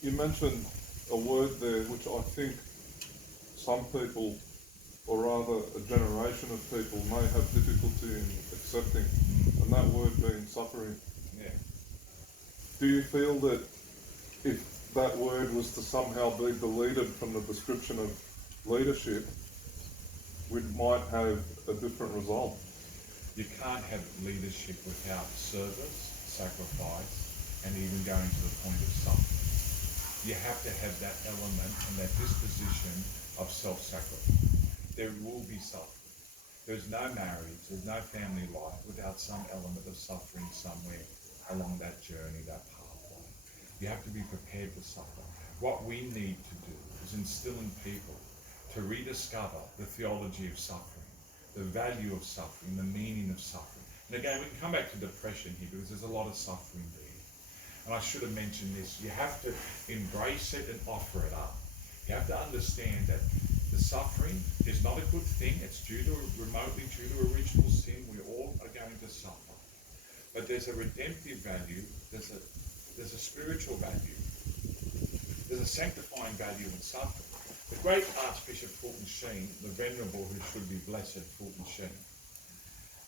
You mentioned a word there which I think some people, or rather a generation of people, may have difficulty in accepting, and that word being suffering. Yeah. Do you feel that if that word was to somehow be deleted from the description of leadership, we might have a different result? You can't have leadership without service, sacrifice, and even going to the point of suffering. You have to have that element and that disposition of self-sacrifice. There will be suffering. There's no marriage, there's no family life without some element of suffering somewhere along that journey, that pathway. You have to be prepared to suffer. What we need to do is instill in people to rediscover the theology of suffering, the value of suffering, the meaning of suffering. And again, we can come back to depression here because there's a lot of suffering there. And I should have mentioned this. You have to embrace it and offer it up. You have to understand that the suffering is not a good thing. It's remotely due to original sin. We all are going to suffer. But there's a redemptive value. There's a spiritual value. There's a sanctifying value in suffering. The great Archbishop Fulton Sheen, the Venerable who should be blessed Fulton Sheen,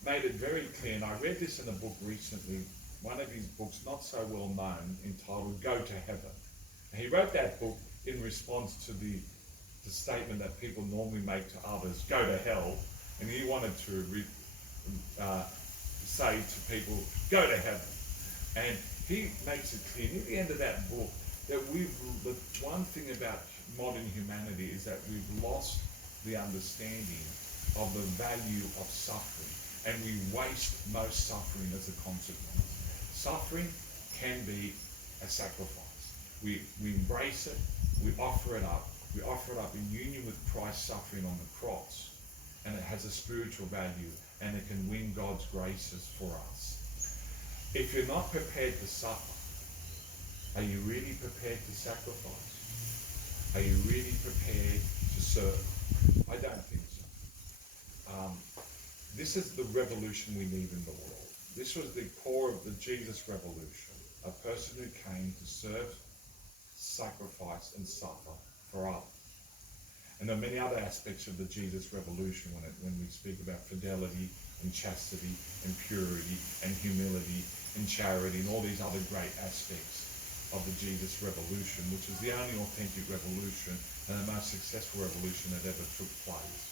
made it very clear, and I read this in a book recently, one of his books not so well known, entitled Go to Heaven. And he wrote that book in response to the statement that people normally make to others, go to hell, and he wanted to say to people, go to heaven. And he makes it clear near the end of that book that the one thing about modern humanity is that we've lost the understanding of the value of suffering, and we waste most suffering as a consequence. Suffering can be a sacrifice. We embrace it, we offer it up. We offer it up in union with Christ's suffering on the cross, and it has a spiritual value, and it can win God's graces for us. If you're not prepared to suffer, are you really prepared to sacrifice? Are you really prepared to serve? I don't think so. This is the revolution we need in the world. This was the core of the Jesus revolution, a person who came to serve, sacrifice, and suffer for others. And there are many other aspects of the Jesus revolution when we speak about fidelity and chastity and purity and humility and charity and all these other great aspects of the Jesus revolution, which is the only authentic revolution and the most successful revolution that ever took place.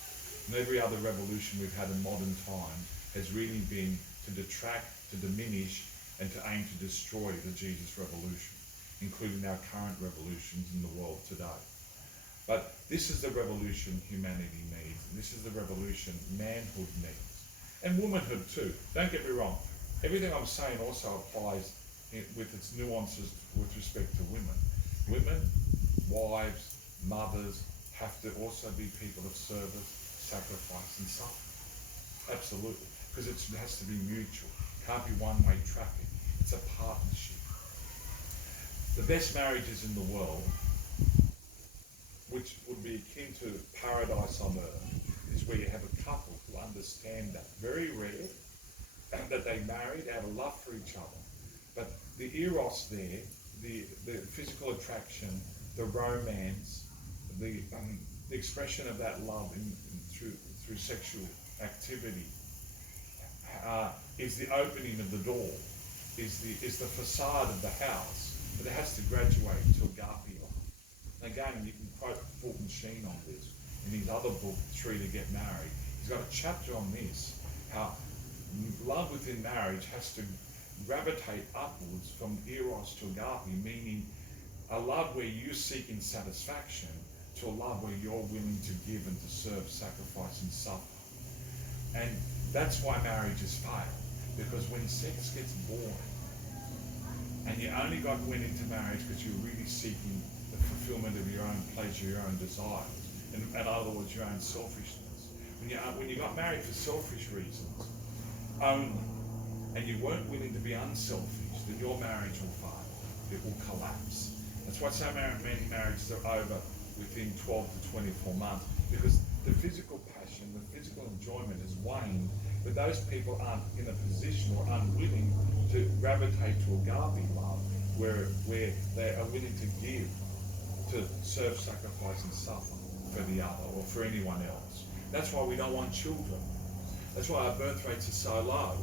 And every other revolution we've had in modern times has really been to detract, to diminish, and to aim to destroy the Jesus revolution, including our current revolutions in the world today. But this is the revolution humanity needs. This is the revolution manhood needs. And womanhood too. Don't get me wrong. Everything I'm saying also applies with its nuances with respect to women. Women, wives, mothers have to also be people of service, sacrifice, and suffering. Absolutely. Because it has to be mutual. It can't be one-way traffic. It's a partnership. The best marriages in the world, which would be akin to paradise on earth, is where you have a couple who understand that. Very rare that they married out of love for each other. But the eros there, the physical attraction, the romance, the expression of that love through sexual activity is the opening of the door, is the facade of the house, but it has to graduate to agape love. And again, you can quote Fulton Sheen on this in his other book, Three to Get Married. He's got a chapter on this, how love within marriage has to gravitate upwards from eros to agape, meaning a love where you're seeking satisfaction to a love where you're willing to give and to serve, sacrifice, and suffer. And that's why marriages fail, because when sex gets boring and you only went into marriage because you're really seeking the fulfillment of your own pleasure, your own desires, in other words, your own selfishness. When you got married for selfish reasons only, and you weren't willing to be unselfish, then your marriage will fail. It will collapse. That's why so many marriages are over within 12 to 24 months, because the physical passion, the physical enjoyment has waned, but those people aren't in a position or unwilling to gravitate to agape love, where they are willing to give, to serve, sacrifice and suffer for the other or for anyone else. That's why we don't want children. That's why our birth rates are so low.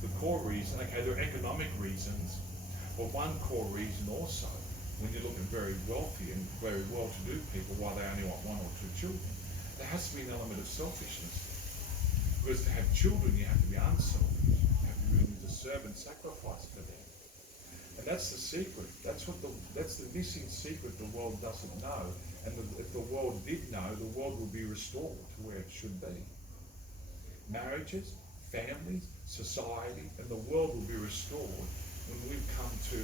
The core reason, okay, there are economic reasons, but one core reason also, when you look at very wealthy and very well-to-do people, why they only want 1 or 2 children, there has to be an element of selfishness. Because to have children, you have to be unselfish. You have to be willing to serve and sacrifice for them. And that's the secret. That's the missing secret the world doesn't know. And if the world did know, the world would be restored to where it should be. Marriages, families, society, and the world will be restored when we've come to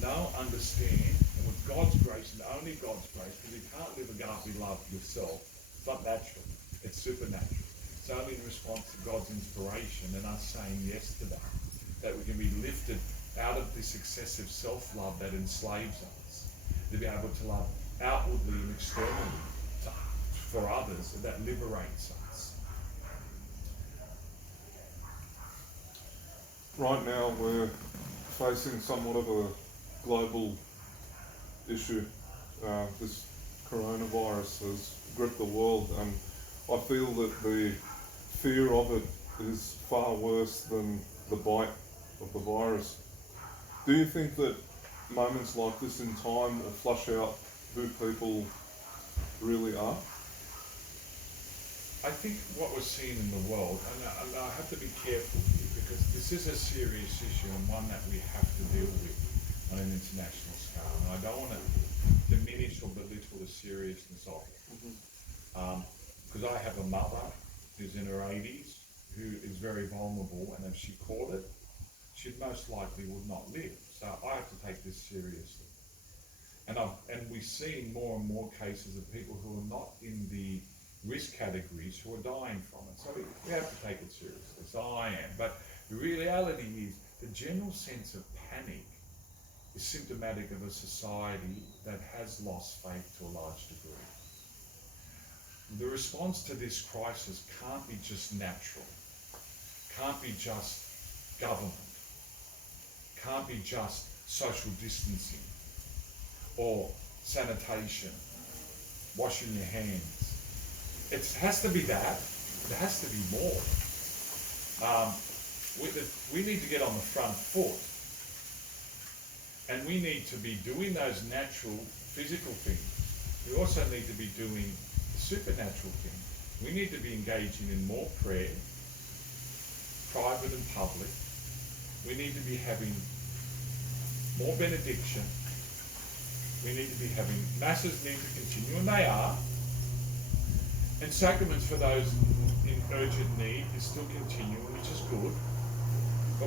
know, understand, and with God's grace and only God's grace, because you can't live agape love yourself. It's not natural. It's supernatural. It's only in response to God's inspiration and us saying yes to that we can be lifted out of this excessive self-love that enslaves us, to be able to love outwardly and externally for others, and that liberates us. Right now we're facing somewhat of a global issue. This coronavirus has gripped the world, and I feel that the fear of it is far worse than the bite of the virus. Do you think that moments like this in time will flush out who people really are? I think what we're seeing in the world, and I have to be careful here, because this is a serious issue and one that we have to deal with on an international scale. And I don't want to diminish or belittle the seriousness of it. Because I have a mother who's in her 80s, who is very vulnerable, and if she caught it, she most likely would not live. So I have to take this seriously. And we've seen more and more cases of people who are not in the risk categories who are dying from it. So we have to take it seriously. So I am. But the reality is the general sense of panic is symptomatic of a society that has lost faith to a large degree. The response to this crisis can't be just natural, can't be just government, can't be just social distancing or sanitation, washing your hands. It has to be that. There has to be more. We need to get on the front foot, and we need to be doing those natural physical things. We also need to be doing the supernatural thing. We need to be engaging in more prayer, private and public. We need to be having more benediction. We need to be having, masses need to continue, and they are. And sacraments for those in urgent need is still continuing, which is good.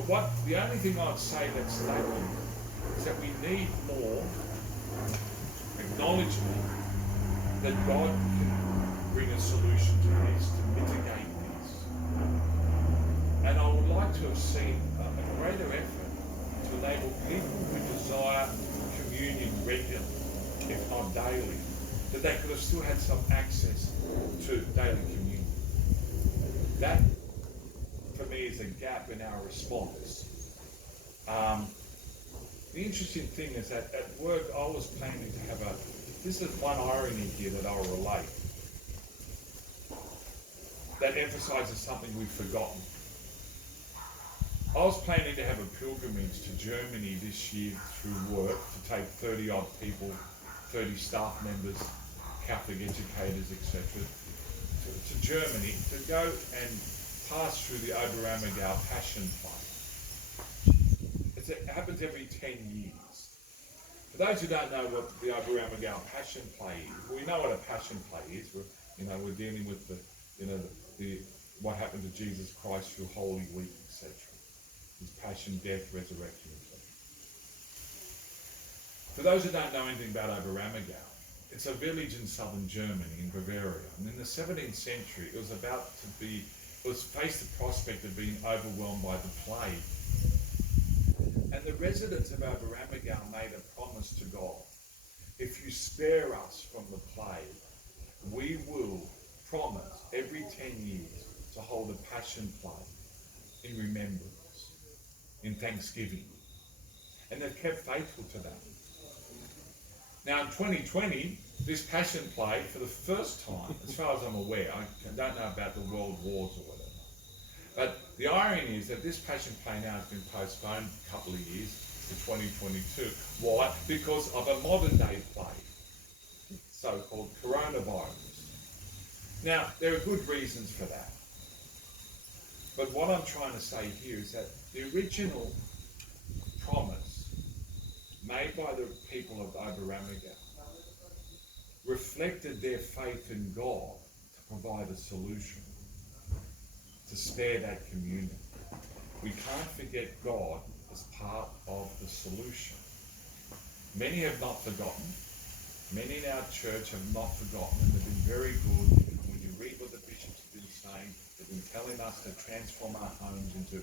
But the only thing I'd say that's lacking is that we need more acknowledgement that God can bring a solution to this, to mitigate this. And I would like to have seen a greater effort to enable people who desire communion regularly, if not daily, that they could have still had some access to daily communion. That, for me, is a gap in our response. The interesting thing is that at work I was planning to have this is one irony here that I'll relate, that emphasizes something we've forgotten. I was planning to have a pilgrimage to Germany this year through work, to take 30 odd people, 30 staff members, Catholic educators, etc., to Germany to go and pass through the Oberammergau Passion Play. It happens every 10 years. For those who don't know what the Oberammergau Passion Play is, we know what a Passion Play is. We're dealing with what happened to Jesus Christ through Holy Week, etc. His passion, death, resurrection, etc. For those who don't know anything about Oberammergau, it's a village in southern Germany, in Bavaria. And in the 17th century, it was faced the prospect of being overwhelmed by the plague. And the residents of Oberammergau made a promise to God: if you spare us from the plague, we will promise every 10 years to hold a passion play in remembrance, in thanksgiving. and they've kept faithful to that. Now in 2020, this Passion Play, for the first time, as far as I'm aware, I don't know about the world wars or whatever, but the irony is that this Passion Play now has been postponed a couple of years to 2022. Why? Because of a modern day plague, so-called coronavirus. Now, there are good reasons for that. But what I'm trying to say here is that the original promise made by the people of Abrahamiga reflected their faith in God to provide a solution, to spare that community. We can't forget God as part of the solution. Many have not forgotten. Many in our church have not forgotten, and they've been very good. When you read what the bishops have been saying, they've been telling us to transform our homes into,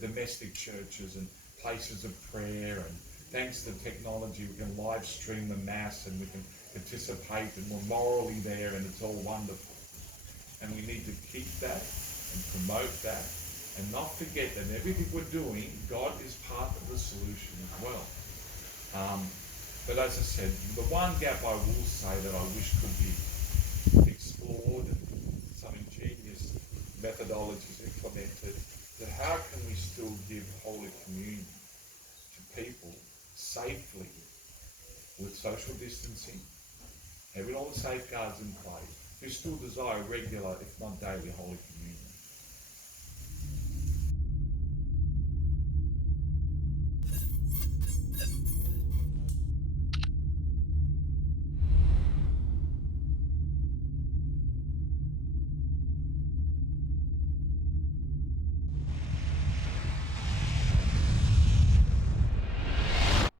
domestic churches and places of prayer. And thanks to technology, we can live stream the mass and we can participate, and we're morally there, and it's all wonderful. And we need to keep that and promote that, and not forget that everything we're doing, God is part of the solution as well. But as I said, the one gap I will say that I wish could be explored and some ingenious methodologies implemented, that how can we still give Holy Communion to people safely with social distancing, having all the safeguards in place, who still desire regular, if not daily, Holy Communion.